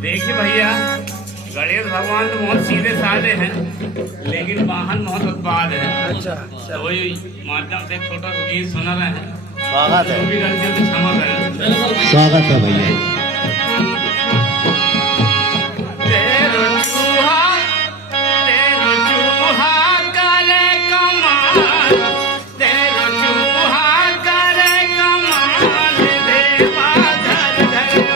देखिए भैया, गणेश भगवान तो बहुत सीधे साधे हैं, लेकिन वाहन बहुत उत्पाद है। अच्छा तो वही माध्यम से एक छोटा सा गीत सुना रहे हैं। स्वागत है। जो भी गलती से क्षमा करें। स्वागत है भैया। तेरो चूहा करे कमाल, तेरो चूहा करे कमाल, देवा घर घर स्वागत है।